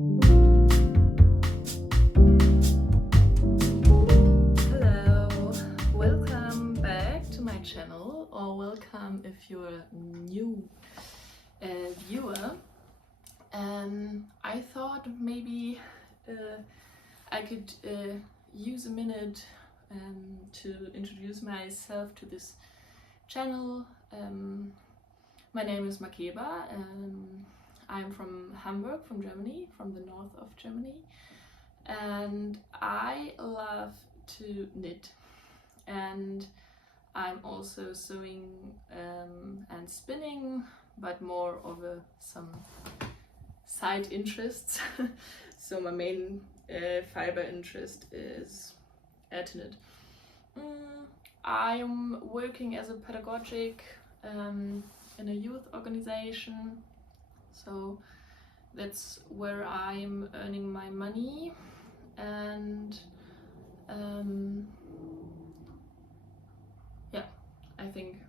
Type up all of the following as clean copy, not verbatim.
Hello, welcome back to my channel, or welcome if you're a new viewer. I thought maybe I could use a minute to introduce myself to this channel. My name is Makeba. I'm from Hamburg, from Germany, from the north of Germany, and I love to knit, and I'm also sewing and spinning, but more of some side interests. So my main fiber interest is to knit. I'm working as a pedagogic in a youth organization, so that's where I'm earning my money, and yeah, I think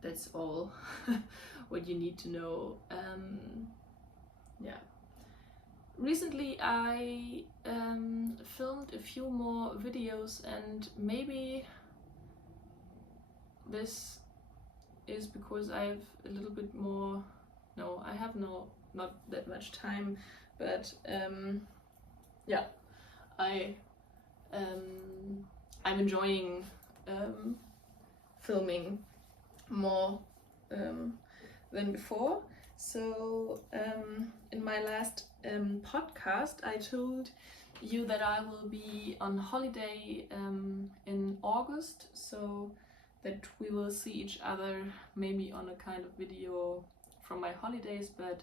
that's all what you need to know. Yeah. Recently I filmed a few more videos, and maybe this is because I have a little bit more, I have not that much time, but yeah, I'm enjoying filming more than before. So in my last podcast I told you that I will be on holiday in August, so that we will see each other maybe on a kind of video from my holidays, but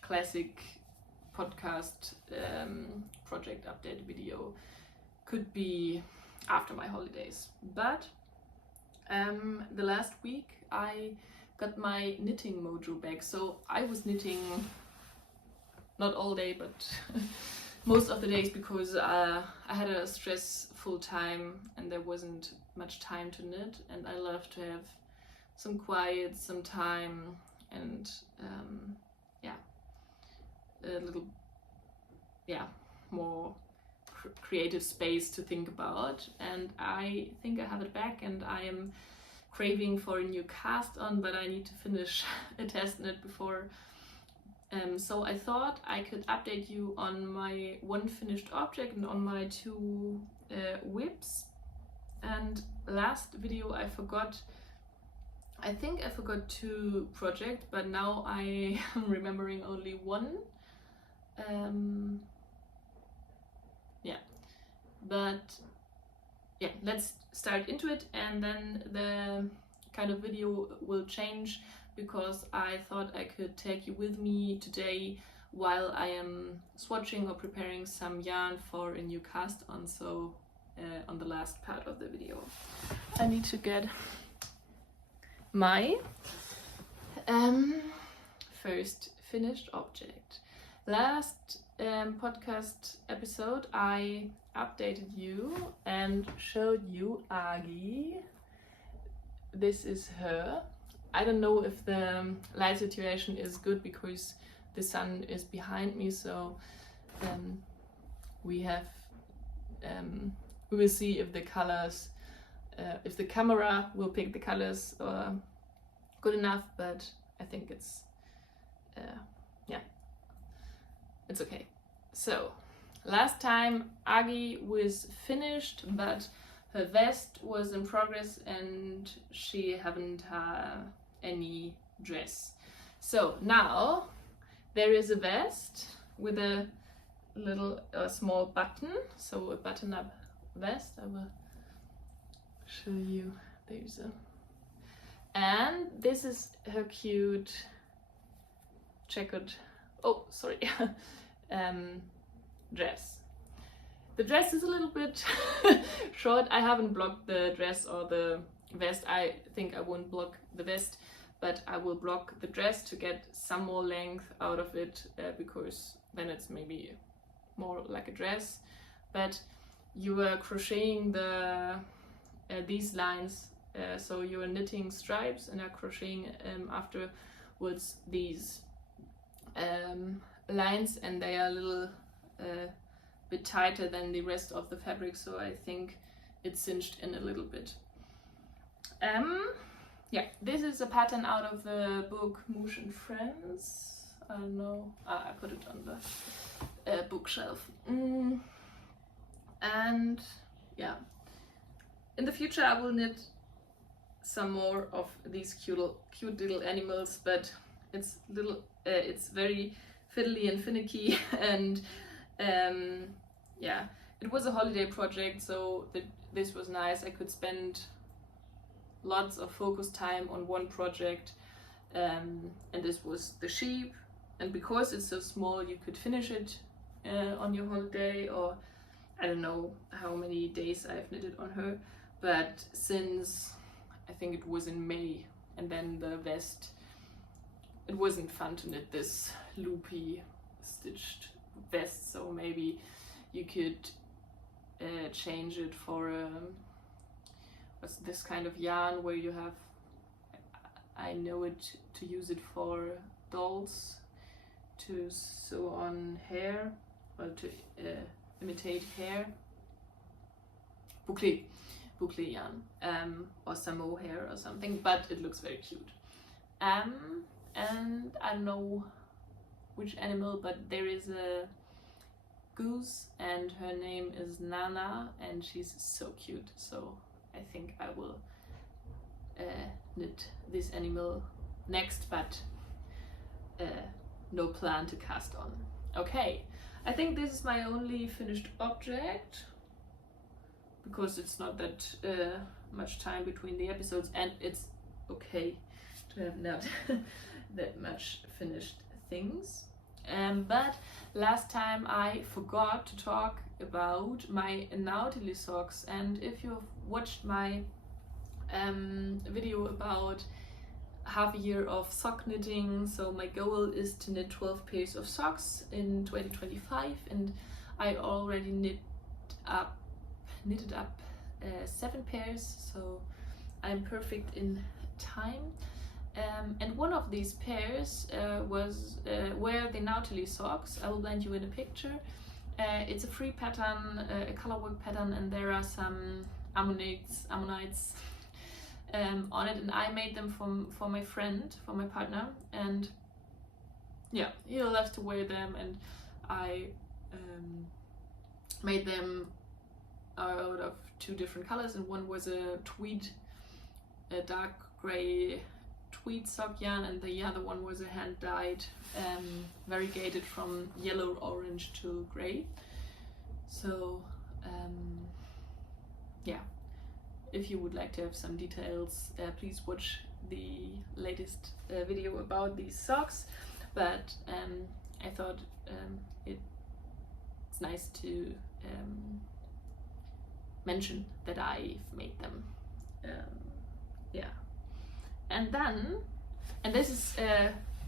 classic podcast project update video could be after my holidays. But the last week I got my knitting mojo back, so I was knitting not all day, but most of the days, because I had a stressful time and there wasn't much time to knit, and I love to have some quiet, some time, and a little more creative space to think about. And I think I have it back, and I am craving for a new cast on, but I need to finish a test knit before. So I thought I could update you on my one finished object and on my two whips. And last video I think I forgot two projects, but now I am remembering only one. Let's start into it, and then the kind of video will change, because I thought I could take you with me today while I am swatching or preparing some yarn for a new cast on. So on the last part of the video I need to get my first finished object. Last podcast episode I updated you and showed you Agi. This is her. I don't know if the light situation is good because the sun is behind me, so we will see if the colors, if the camera will pick the colors good enough, but I think it's it's okay. So last time Agi was finished, but her vest was in progress and she haven't any dress. So now there is a vest with a little small button, so a button-up vest. I will show you. There's and this is her cute checkered dress. The dress is a little bit short. I haven't blocked the dress or the vest. I think I won't block the vest, but I will block the dress to get some more length out of it, because then it's maybe more like a dress. But you were crocheting these lines So you're knitting stripes and are crocheting afterwards these lines, and they are a little bit tighter than the rest of the fabric, so I think it's cinched in a little bit. Yeah, this is a pattern out of the book Moosh and Friends. I don't know, I put it on the bookshelf. And yeah, in the future I will knit some more of these cute little animals, but it's very fiddly and finicky, and yeah, it was a holiday project, so this was nice. I could spend lots of focus time on one project, and this was the sheep, and because it's so small you could finish it on your holiday, or I don't know how many days I've knitted on her, but since I think it was in May, and then the vest, it wasn't fun to knit this loopy stitched vest, so maybe you could change it for what's this kind of yarn where you have, I know it to use it for dolls, to sew on hair, or to imitate hair, boucle yarn, or samo hair or something, but it looks very cute. And I don't know which animal, but there is a goose and her name is Nana, and she's so cute, so I think I will knit this animal next, but no plan to cast on. Okay, I think this is my only finished object, because it's not that much time between the episodes, and it's okay to have not that much finished things. But last time I forgot to talk about my Naomi socks, and if you've watched my video about half a year of sock knitting, so my goal is to knit 12 pairs of socks in 2025, and I already knitted up 7 pairs, so I'm perfect in time. And one of these pairs were the Naomi socks. I will blend you in a picture. It's a free pattern, a colorwork pattern, and there are some ammonites on it, and I made them for my friend, for my partner, and yeah, he loves to wear them, and I made them out of 2 different colors, and one was a tweed, a dark gray tweed sock yarn, and the other one was a hand dyed, variegated from yellow, orange to gray. So yeah, if you would like to have some details, please watch the latest video about these socks, but I thought it's nice to mention that I've made them. Yeah, and this is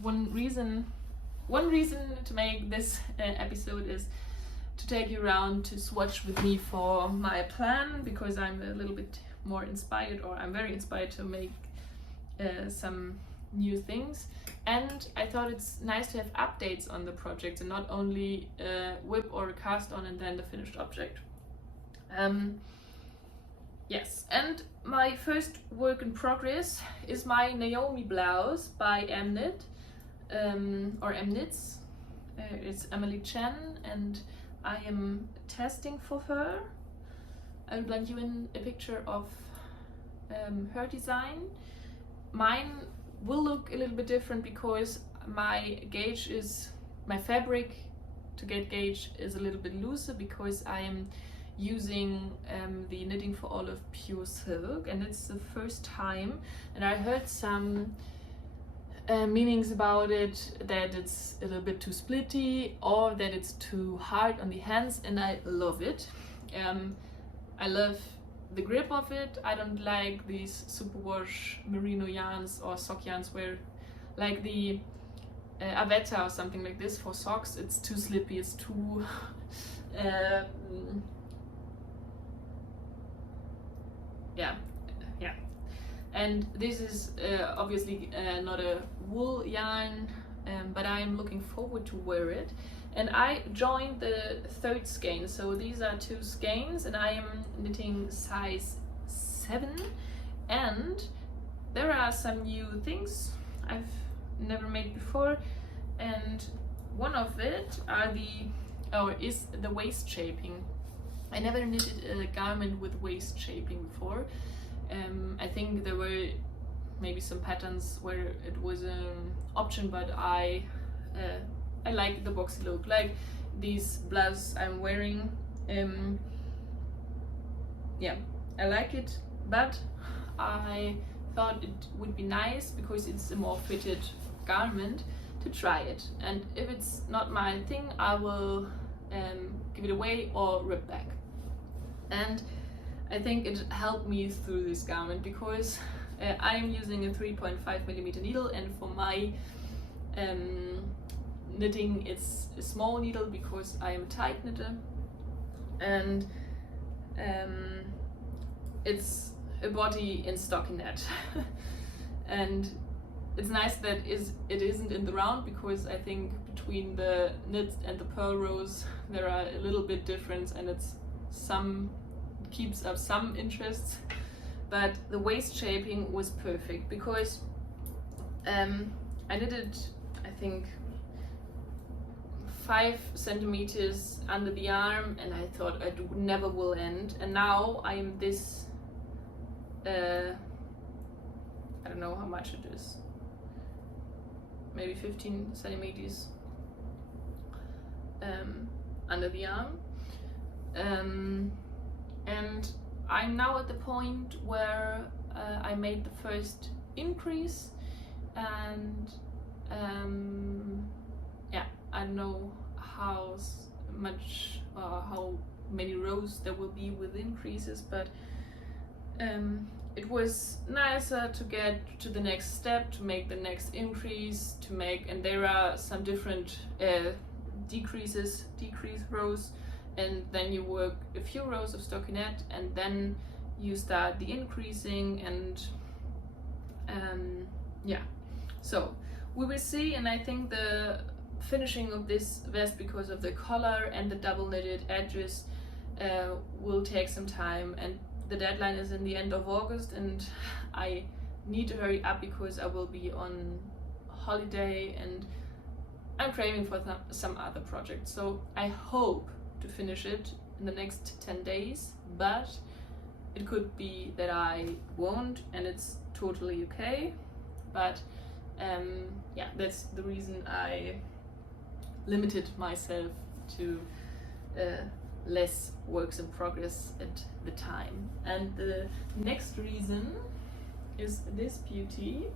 one reason to make this episode is to take you around to swatch with me for my plan, because I'm a little bit more inspired, or I'm very inspired to make some new things, and I thought it's nice to have updates on the project and not only whip or cast on and then the finished object. Yes, and my first work in progress is my Naomi blouse by Mknit, or Mknits. It's Emily Chen, and I am testing for her. I will blend you in a picture of her design. Mine will look a little bit different because my fabric to get gauge is a little bit looser, because I am using the Knitting for Olive pure silk, and it's the first time, and I heard some meanings about it, that it's a little bit too splitty or that it's too hard on the hands, and I love it. I love the grip of it. I don't like these superwash merino yarns or sock yarns where, like the Avetta or something like this for socks, it's too slippy, it's too yeah, And this is obviously not a wool yarn, but I'm looking forward to wear it. And I joined the third skein, so these are 2 skeins, and I am knitting size 7. And there are some new things I've never made before, and one of it is the waist shaping. I never knitted a garment with waist shaping before. I think there were maybe some patterns where it was an option, but I like the boxy look, like these blouse I'm wearing. Yeah, I like it, but I thought it would be nice, because it's a more fitted garment, to try it. And if it's not my thing, I will give it away or rip back. And I think it helped me through this garment, because I am using a 3.5mm needle, and for my knitting it's a small needle, because I am a tight knitter, and it's a body in stockinette. And it's nice that it isn't in the round, because I think between the knit and the purl rows there are a little bit difference, and it's keeps up some interests. But the waist shaping was perfect, because I did it, I think, 5 centimeters under the arm, and I thought I never will end. And now I am this, I don't know how much it is, maybe 15 centimeters under the arm. And I'm now at the point where I made the first increase, and yeah, I don't know how much how many rows there will be with increases, but it was nicer to get to the next step, to make the next increase, and there are some different decrease rows, and then you work a few rows of stockinette, and then you start the increasing, and yeah, so we will see. And I think the finishing of this vest, because of the collar and the double knitted edges, will take some time, and the deadline is in the end of August, and I need to hurry up, because I will be on holiday and I'm craving for some other projects. So I hope to finish it in the next 10 days, but it could be that I won't, and it's totally okay. But yeah, that's the reason I limited myself to less works in progress at the time. And the next reason is this beauty.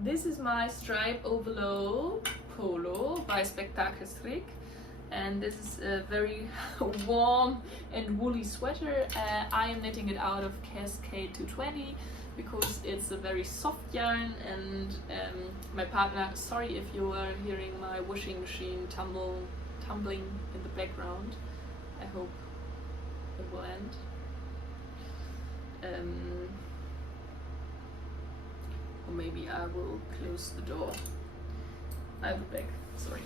This is my stripe overload polo by Spektakelstrick, and this is a very warm and woolly sweater. I am knitting it out of Cascade 220 because it's a very soft yarn, and my partner, sorry if you are hearing my washing machine tumbling in the background, I hope it will end. Or maybe I will close the door. I'll be back, sorry.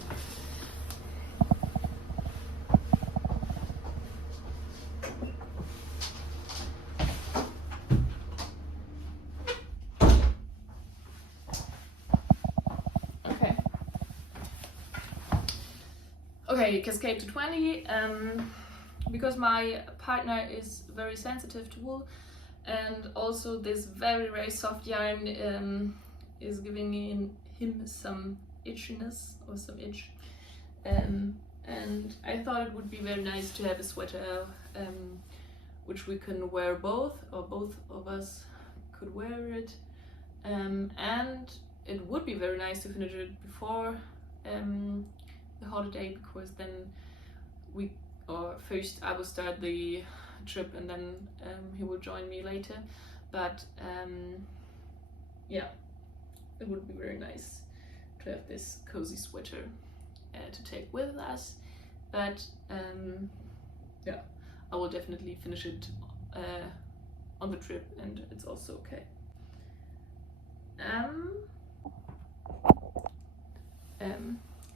Okay, Cascade 220, because my partner is very sensitive to wool, and also this very soft yarn is giving him some itchiness or some itch, and I thought it would be very nice to have a sweater which we can wear both, or both of us could wear it, and it would be very nice to finish it before the holiday, because then first I will start the trip, and then he will join me later. But yeah, it would be very nice to have this cozy sweater to take with us. but yeah, I will definitely finish it on the trip, and it's also okay.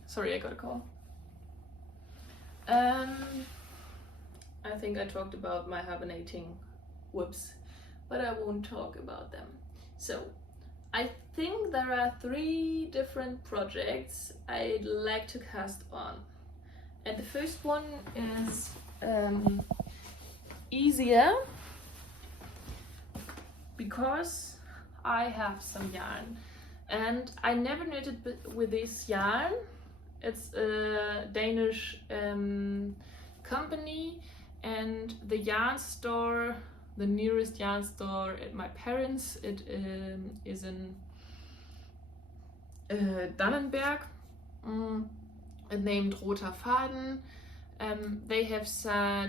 Sorry, I got a call. I think I talked about my hibernating whips, but I won't talk about them. So I think there are 3 different projects I'd like to cast on. And the first one is easier because I have some yarn, and I never knitted with this yarn. It's a Danish company, and the yarn store, the nearest yarn store at my parents, it is in Dannenberg, named Roter Faden. They have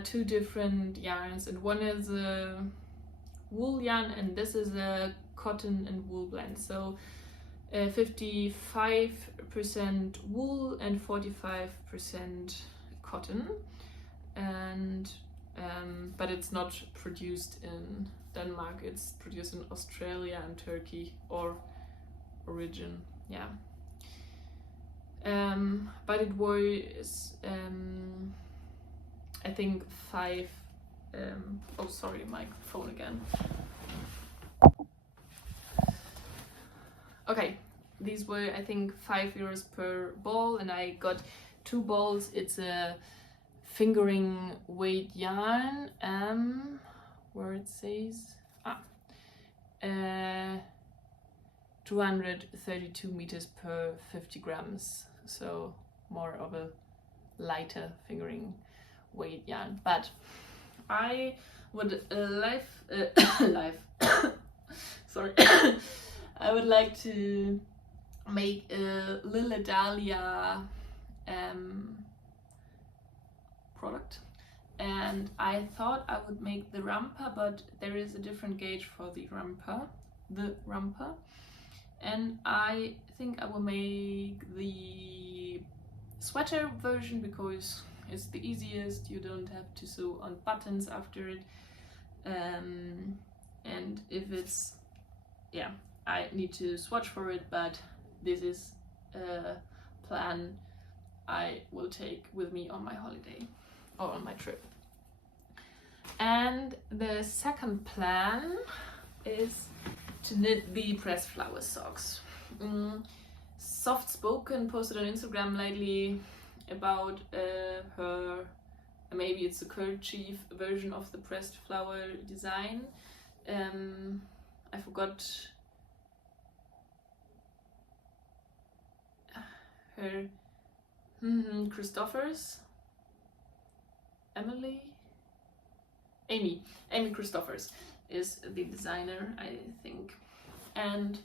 2 different yarns, and one is a wool yarn, and this is a cotton and wool blend. So 55% wool and 45% cotton, and but it's not produced in Denmark, it's produced in Australia and Turkey, or origin, yeah. But it was I think 5 oh sorry, my phone again. Okay, these were I think €5 per ball, and I got 2 balls. It's a fingering weight yarn, where it says 232 meters per 50 grams, so more of a lighter fingering weight yarn. But I would sorry. I would like to make a Lilla Dahlia product, and I thought I would make the romper, but there is a different gauge for the romper, and I think I will make the sweater version because it's the easiest. You don't have to sew on buttons after it, and if it's, yeah, I need to swatch for it, but this is a plan I will take with me on my holiday or on my trip. And the second plan is to knit the pressed flower socks. Soft Spoken posted on Instagram lately about her, maybe it's a kerchief version of the pressed flower design. I forgot her, Christophers, Amy Christophers is the designer, I think, and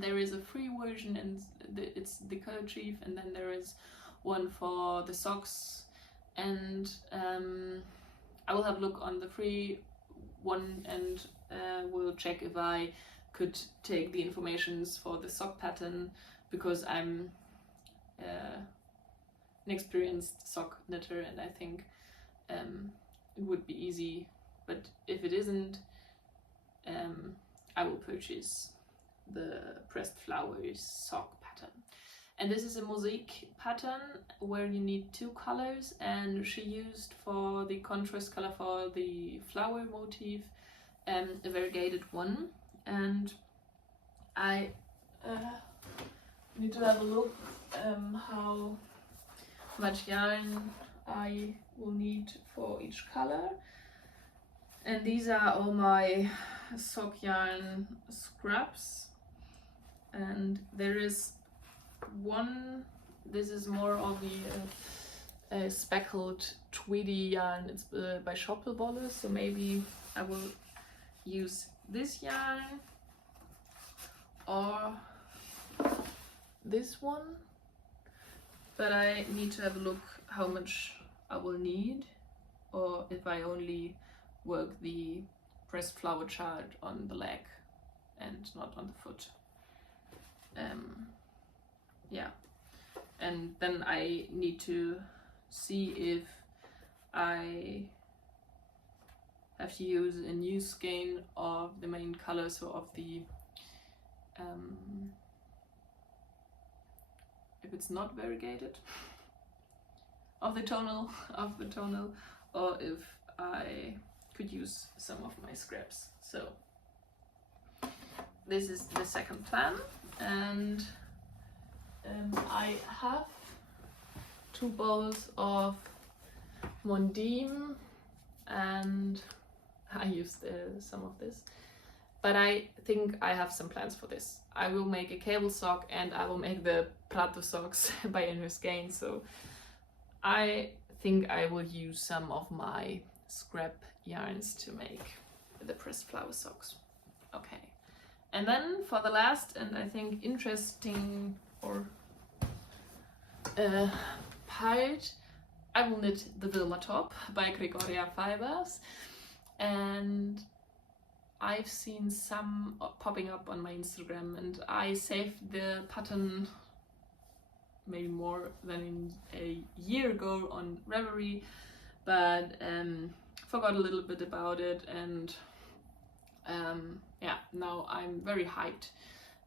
there is a free version, and it's the kerchief, and then there is one for the socks, and I will have a look on the free one, and will check if I could take the informations for the sock pattern, because I'm an experienced sock knitter, and I think it would be easy. But if it isn't, I will purchase the pressed flowers sock pattern. And this is a mosaic pattern where you need 2 colors, and she used for the contrast color for the flower motif a variegated one, and I need to have a look how much yarn I will need for each color. And these are all my sock yarn scraps, and there is one, this is more of the speckled tweedy yarn. It's by Schoppelwolle, so maybe I will use this yarn or this one, but I need to have a look how much I will need, or if I only work the pressed flower chart on the leg and not on the foot. Yeah, and then I need to see if I have to use a new skein of the main color, so of the if it's not variegated of the tonal, or if I could use some of my scraps. So this is the second plan, and I have 2 bowls of Mondim, and I used some of this, but I think I have some plans for this. I will make a cable sock, and I will make the Prato socks by Inner Skein, so I think I will use some of my scrap yarns to make the pressed flower socks. Okay, and then for the last and I think interesting or part, I will knit the Wilma top by Gregoria Fibers, and I've seen some popping up on my Instagram, and I saved the pattern maybe more than a year ago on Ravelry, but forgot a little bit about it, and yeah, now I'm very hyped.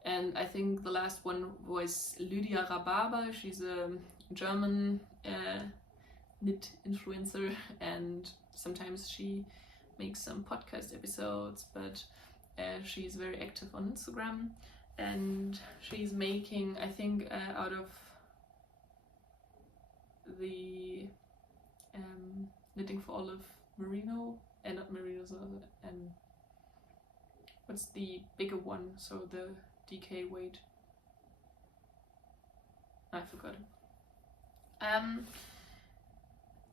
And I think the last one was Lydia Rhabarber. She's a German knit influencer, and sometimes she makes some podcast episodes, but she's very active on Instagram, and she's making, I think, out of the knitting for olive merino, and not merino, so what's the bigger one, so the DK weight, I forgot it.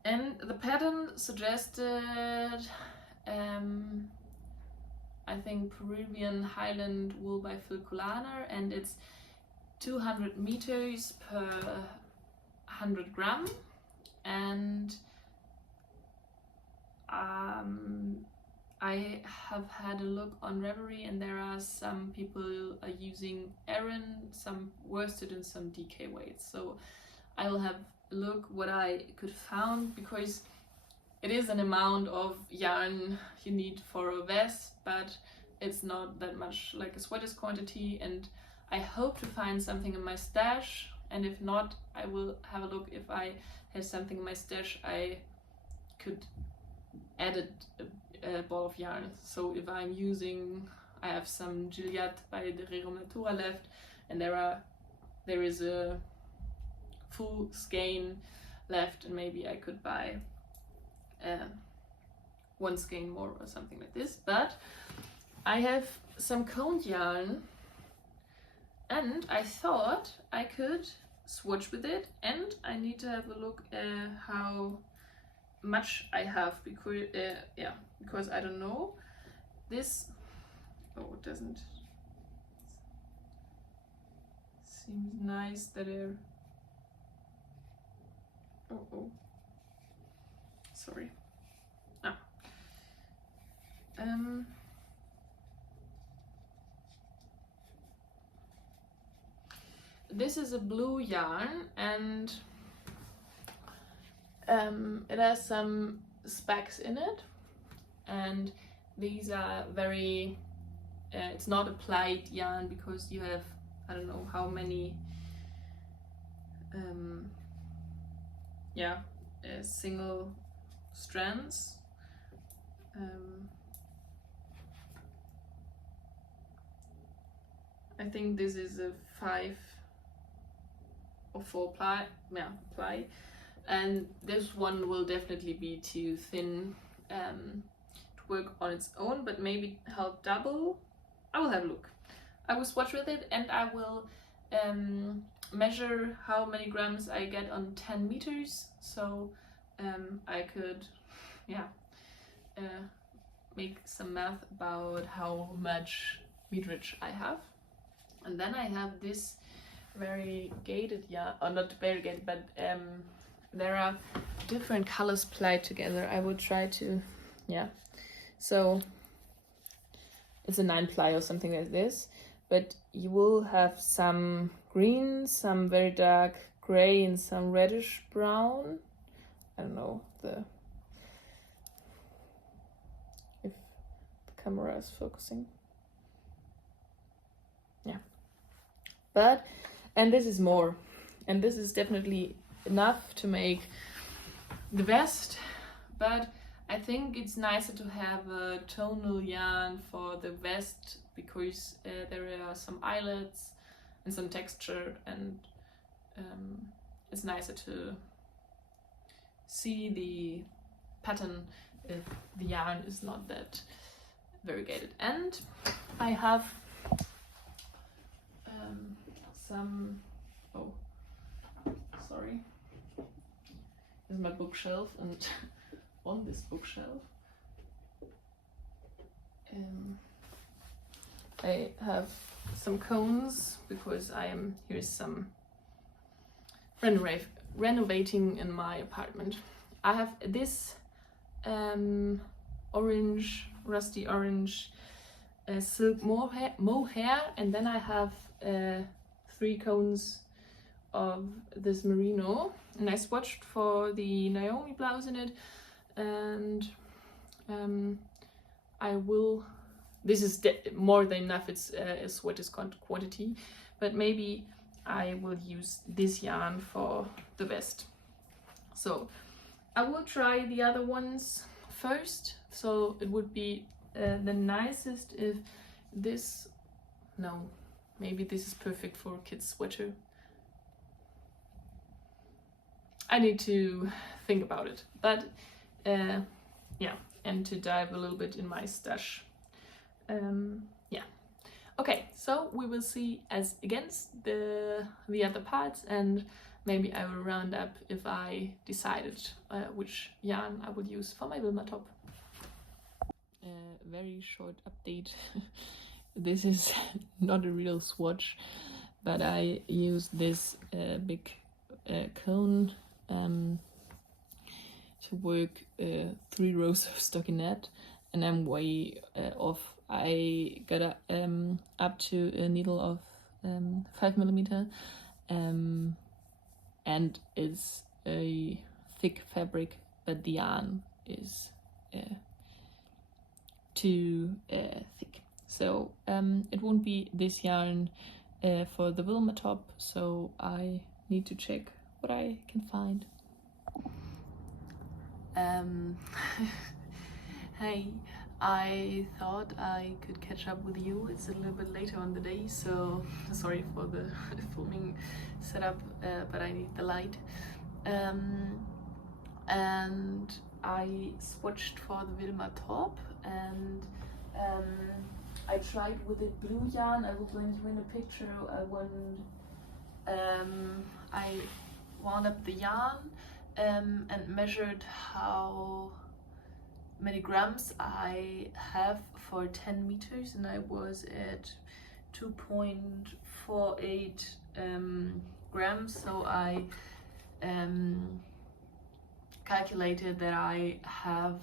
And the pattern suggested I think Peruvian Highland wool by Phil Kulaner, and it's 200 meters per 100 gram, and I have had a look on Ravelry, and there are some people are using Aran, some worsted and some DK weights, so I will have a look what I could found, because it is an amount of yarn you need for a vest, but it's not that much like a sweater's quantity, and I hope to find something in my stash, and if not, I will have a look if I have something in my stash I could add a ball of yarn. So if I'm using, I have some Gilliatt by the Rerum Natura left, and there is a full skein left, and maybe I could buy one skein more or something like this. But I have some coned yarn, and I thought I could swatch with it, and I need to have a look at how much I have, because yeah, because I don't know this. Oh, it doesn't seems nice that they're sorry. This is a blue yarn, and it has some specks in it, and these are very it's not a plied yarn, because you have, I don't know how many single strands. I think this is a 5 or 4 ply, and this one will definitely be too thin to work on its own, but maybe help double. I will have a look. I will swatch with it, and I will measure how many grams I get on 10 meters, so I could make some math about how much meterage I have. And then I have this variegated yarn, or not variegated, but there are different colors plied together. I will try to, so it's a 9 ply or something like this, but you will have some green, some very dark gray, and some reddish brown. I don't know if the camera is focusing. Yeah, but and this is more, and this is definitely enough to make the vest, but I think it's nicer to have a tonal yarn for the vest because there are some eyelets and some texture, and it's nicer to see the pattern if the yarn is not that variegated. And I have some, oh, sorry, this is my bookshelf, and on this bookshelf I have some cones because here's some renovating in my apartment. I have this orange, rusty orange silk mohair, and then I have 3 cones of this merino, and I swatched for the Naomi blouse in it, and I will, this is more than enough, it's a sweat is quantity, but maybe I will use this yarn for the vest. So I will try the other ones first, so it would be the nicest if this, no, maybe this is perfect for a kid's sweater. I need to think about it, but yeah, and to dive a little bit in my stash. Yeah, okay, so we will see as against the other parts, and maybe I will round up if I decided which yarn I will use for my Wilma top. Very short update. This is not a real swatch, but I used this big cone to work 3 rows of stockinette, and I'm way off. I got up to a needle of 5mm, and it's a thick fabric, but the yarn is too thick. So it won't be this yarn for the Wilma top, so I need to check what I can find. Hey, I thought I could catch up with you. It's a little bit later on the day, so sorry for the filming setup, but I need the light. And I swatched for the Wilma top, and I tried with the blue yarn. I will going to in a picture. I wound up the yarn and measured how many grams I have for 10 meters, and I was at 2.48 grams, so I calculated that I have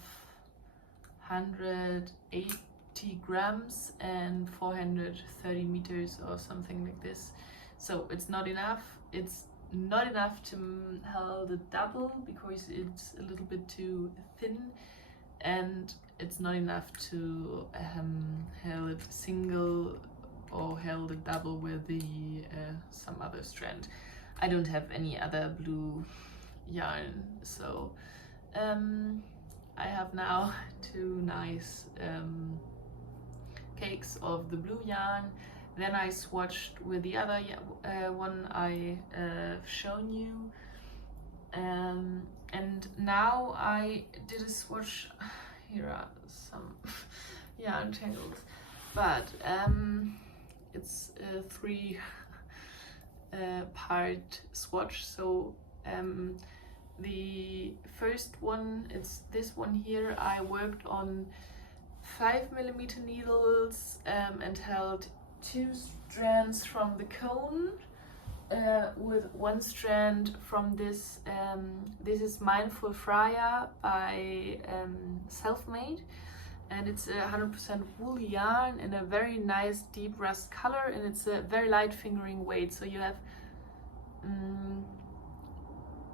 180 grams and 430 meters or something like this. So it's not enough. It's not enough to hold a double because it's a little bit too thin, and it's not enough to hold a single or hold a double with the some other strand. I don't have any other blue yarn, so I have now 2 nice cakes of the blue yarn. Then I swatched with the other one I shown you, and now I did a swatch. Here are some yarn tangles, but it's a 3 part swatch. So the first one, it's this one here. I worked on 5mm needles and held 2 strands from the cone with 1 strand from this. This is Mindful Freya by Selfmade, and it's a 100% wool yarn in a very nice deep rust color, and it's a very light fingering weight. So you have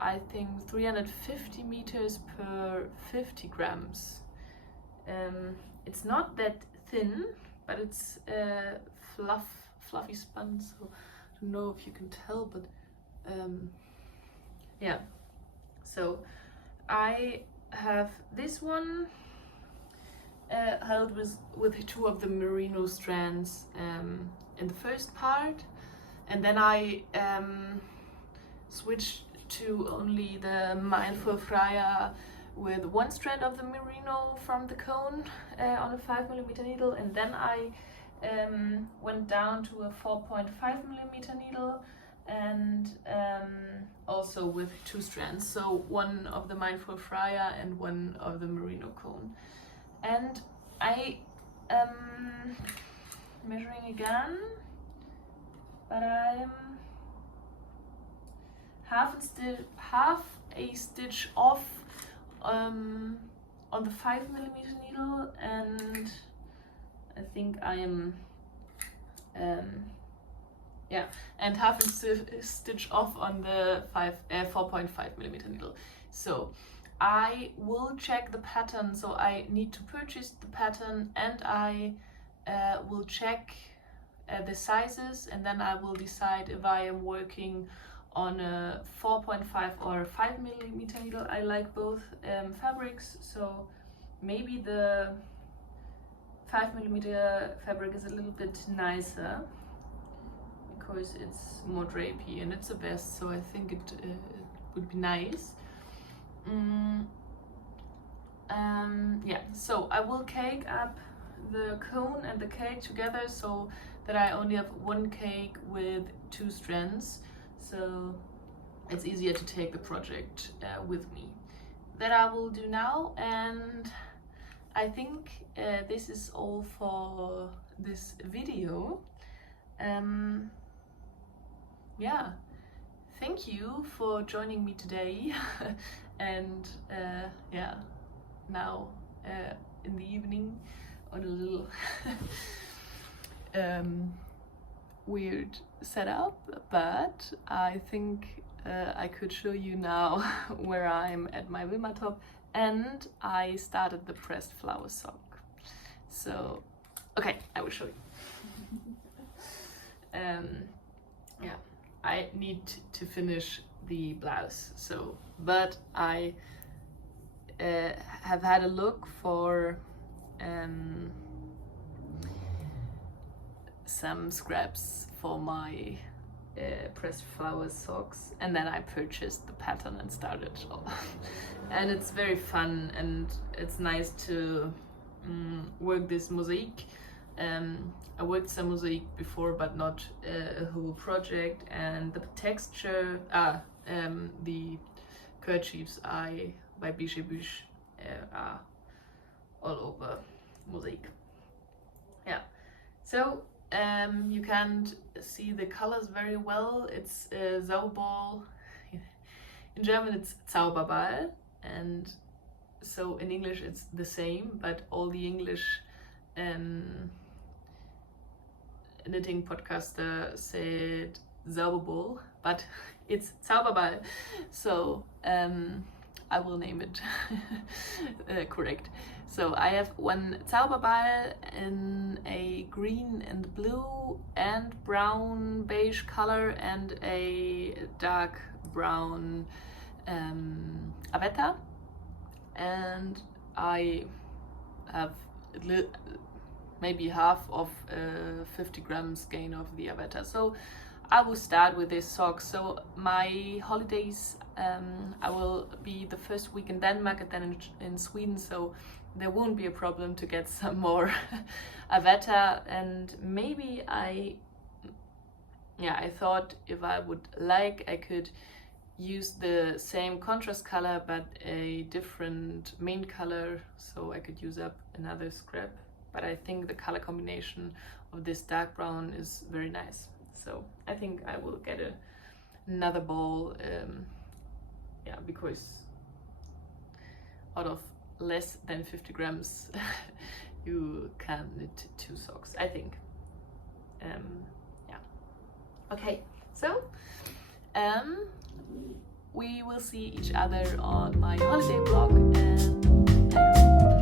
I think 350 meters per 50 grams. It's not that thin, but it's fluffy spun, so I don't know if you can tell, but yeah. So I have this one held with two of the merino strands in the first part, and then I switched to only the Mindful Freya with one strand of the merino from the cone on a 5mm needle, and then I went down to a 4.5mm needle, and also with two strands, so one of the Mindful Freya and one of the merino cone. And I am measuring again, but I'm half a stitch off on the 5mm needle, and I think I am and half a stitch off on the 4.5mm needle. So I will check the pattern, so I need to purchase the pattern, and I will check the sizes, and then I will decide if I am working on a 4.5 or 5mm needle. I like both fabrics, so maybe the 5mm fabric is a little bit nicer because it's more drapey and it's a vest, so I think it would be nice. Yeah, so I will cake up the cone and the cake together so that I only have one cake with two strands, so it's easier to take the project with me. That I will do now, and I think this is all for this video. Yeah, thank you for joining me today and yeah, now in the evening on a little weird setup, but I think I could show you now where I'm at my Wilma top, and I started the pressed flower sock. So okay, I will show you. Yeah, I need to finish the blouse, so but I have had a look for some scraps for my pressed flower socks, and then I purchased the pattern and started. And it's very fun, and it's nice to work this mosaic. I worked some mosaic before, but not a whole project, and the texture, the kerchiefs by Biche Biche are all over mosaic. Yeah, so you can't see the colors very well. It's Zauball. In German it's Zauberball, and so in English it's the same, but all the English knitting podcaster said Zauberball, but it's Zauberball, so I will name it correct. So I have one Zauberball in a green and blue and brown beige color, and a dark brown avetta, and I have maybe half of 50 grams gain of the avetta. So I will start with this sock. So my holidays, I will be the first week in Denmark and then in Sweden, so there won't be a problem to get some more avetta. And maybe I thought if I would like, I could use the same contrast color but a different main color, so I could use up another scrap. But I think the color combination of this dark brown is very nice, so I think I will get another ball, yeah, because out of less than 50 grams you can knit 2 socks, I think. Yeah, okay, so we will see each other on my holiday vlog, and I hope